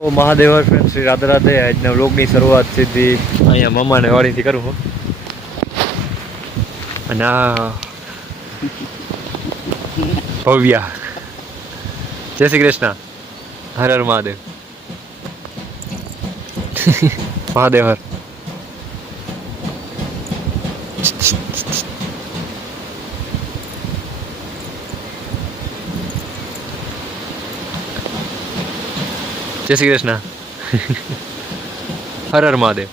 ઓ Mahadev friend Shri Radhe Radhe. આજના વ્લોગની શરૂઆત સીધી અહીંયા મમ્માને વાડીથી કરું હું. અને આ ભવ્યા. જય શ્રી કૃષ્ણ. હર હર મહાદેવ. મહાદેવ હર. જય શ્રી કૃષ્ણ. હર હર મહાદેવ.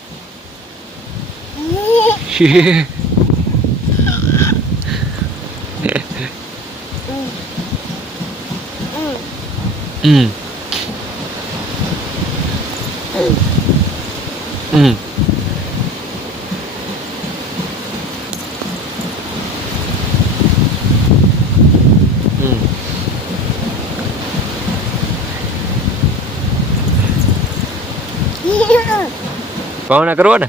ભાવના કરવા ને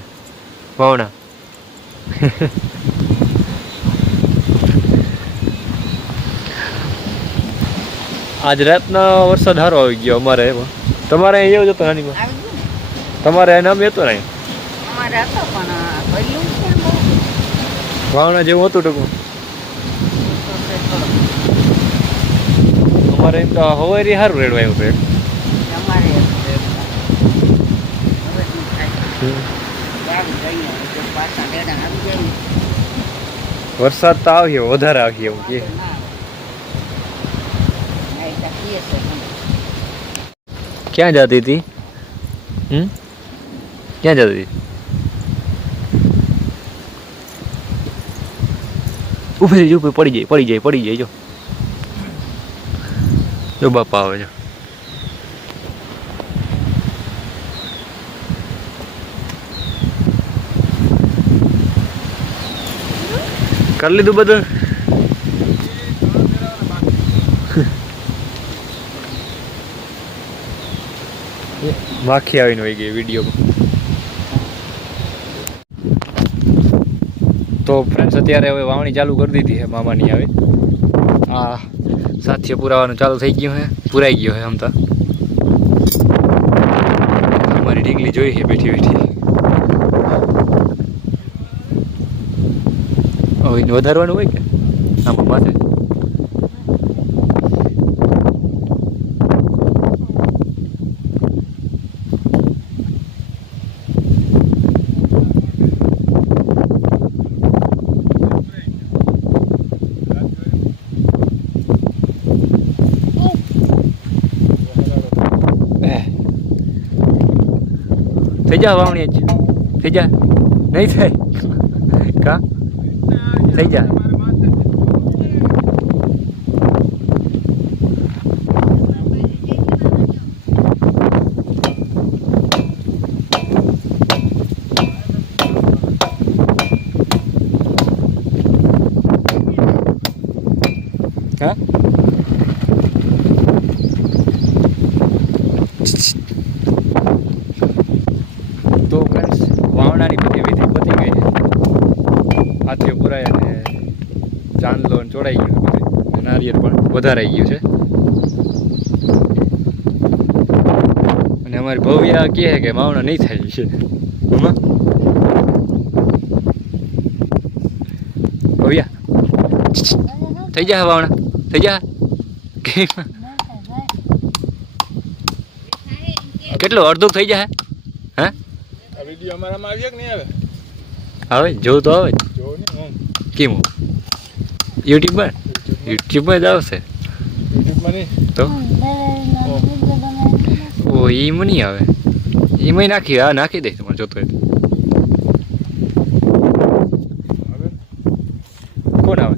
ભાવના. આજ રાતનો વરસાદ સારો આવી ગયો અમારે. એમાં તમારે અહીં એવું જ હતો નાનીમાં? તમારે નામ હતો ને? ભાવના જેવું હતું ટૂંકું. અમારે એમ તો હવારી સારું રેડવાયું હતું. વરસાદ તો આવ્યો, વધારે આવ્યો એવું કે. ક્યાં જતી હતી? ક્યાં જતી હતી? ઉભી ઉભી પડી જાય જો. જો બાપા આવે છે. કરી લીધું બધું? માખી આવીને વહી ગઈ વિડીયોમાં. તો ફ્રેન્ડ્સ અત્યારે હવે વાવણી ચાલુ કરી દીધી છે મામાની. આવે આ સાથીઓ પુરાવાનું ચાલુ થઈ ગયું છે, પુરાઈ ગયો છે. આમ તો અમારી ઢીંગલી જોઈ છે બેઠી બેઠી. વધારવાનું હોય કે આમાં માથે? થઈ જા વાવણી જ થઈ જા. નહીં થાય કા? થઈ જા. હા તો ફ્રેન્ડ્સ વાવણાની બધી વિધિ પતી ગઈ છે. હાથીઓ પુરાય અને ચાંદલો ચોડાઈ ગયો બધું. નારિયેળ પણ વધારાઈ ગયું છે. અને અમારી ભવ્ય કહે કે વાવણા નહીં થાય છે. ભવ્ય થઈ જા વાવણા થઈ જા. કેટલું અડધું થઈ જાય? હા વિડિયો અમારામાં આવ્યો કે નહીં આવે? આવે જોઉં તો આવે. કેમ યુટ્યુબમાં? યુટ્યુબમાં જ આવશે તો. ઓ એમાં નહીં આવે. એમાં નાખી. હા નાખી દે તમારે જોતો હોય તો. કોણ આવે?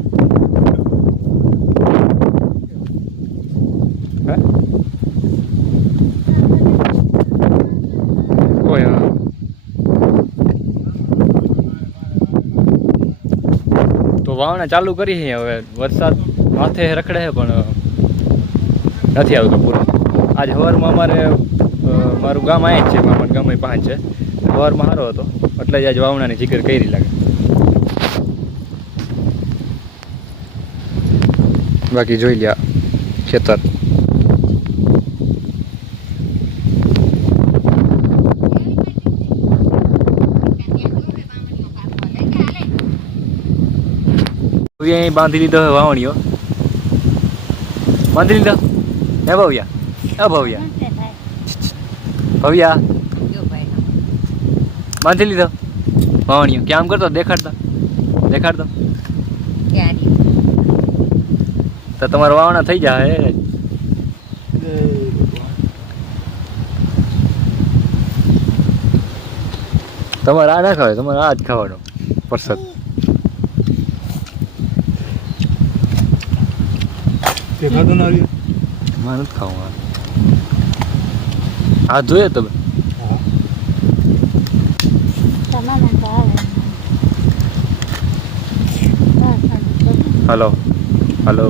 હા ઓય તો વાવણા ચાલુ કરી છે. હવે વરસાદ માથે રખડે છે પણ નથી આવતો પૂરો. આજ સવારમાં અમારે મારું ગામ અહીં જ છે, મામાનું ગામ અહીં પાંચ છે. સવારમાં સારો હતો એટલે જ આજ વાવણાની જીગર કરી લાગે. બાકી જોઈ લ્યા ખેતર. પૂરી અહીં બાંધી લીધો હવે વાવણીઓ બાંધી લીધો હે ભવ્યા ભવ્યા બાંધી લીધો વાવણીઓ કે આમ કરતો દેખાડતો તો તમારા વાવણા થઈ જાય તમારે આ ના ખાવે તમારે આ જ ખાવાનો પરસદ દેખાતો ના આવ્યો મારે નથી ખાવું આ જોઈએ તમે હલો હલો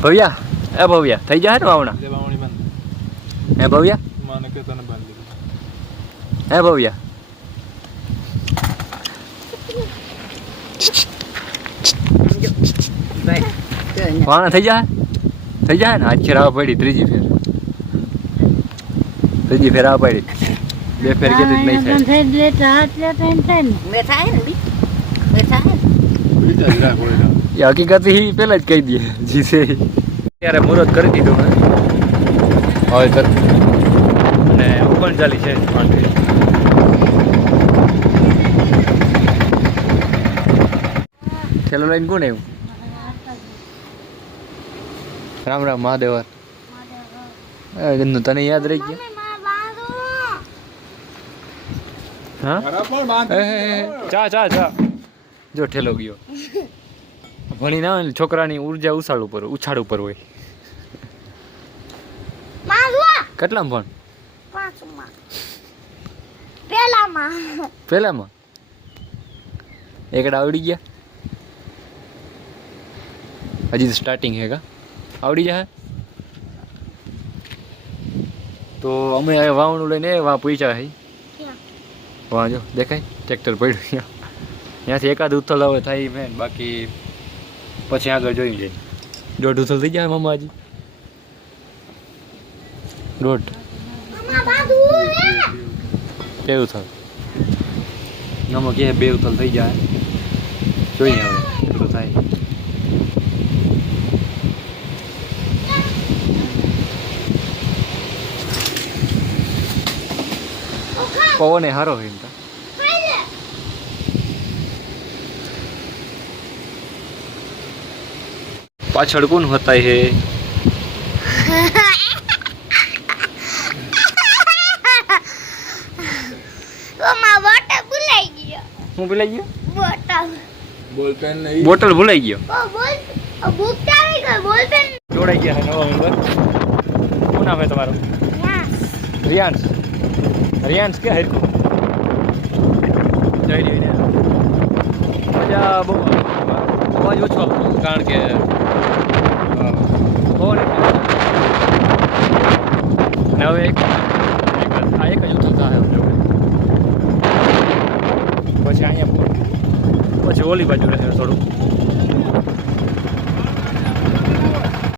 ભવ્યા એ ભવ્યા થઈ જાય ને વાવણા દેવામણી બંધ હે ભવ્યા મને કે તને બંધ લીધું હે ભવ્યા વાવણા થઈ જાય ને આજ ફેર આવવા પડી ત્રીજી ફેર આવવા પડી બે ફેર કીધું નહીં થાય એ હકીકત ही પહેલા જ કહી દે જીસે ત્યારે મુહૂર્ત કરી દીધું મેં હવે કર અને ઓપન ચાલી છે છેલ્લો લાઈન કોણ એવું રામ રામ મહાદેવર ગંદુ તને યાદ રહી ગયું હા ચા જો ઠેલો ગયો ભણી ના હોય ને છોકરાની ઉર્જા ઉછાળ ઉપર હોય કેટલામાં ભણ પહેલામાં એકડા આવડી ગયા હજી તો સ્ટાર્ટિંગ હે કા આવડી જાય તો અમે હવે વાવણું લઈને વાં પૂછ્યા હઈ વાં જો દેખાય ટ્રેક્ટર પડ્યું ત્યાંથી એકાદ ઉથલ હવે થાય મેન બાકી પછી આગળ જોઈ જાય દોઢ ઉથલ થઈ જાય મામાજી દોઢ બે ઉથલ આમાં કે બે ઉથલ થઈ જાય જોઈએ હવે કેટલું થાય પવન એ સારો હોય એમ તો પાછળ કોણ હતા હે હું ભૂલાઈ ગયો બોટલ ભૂલાઈ ગયો જોડાઈ ગયા નવા મેમ્બર શું નામ હે તમારું રિયાન્સ કે હરકુ જઈ રહી ને મજા બહુ અવાજ ઓછો આપતો કારણ કે અને હવે એક જ ઉથલતા પછી અહીંયા પછી ઓલી બાજુ રહે થોડું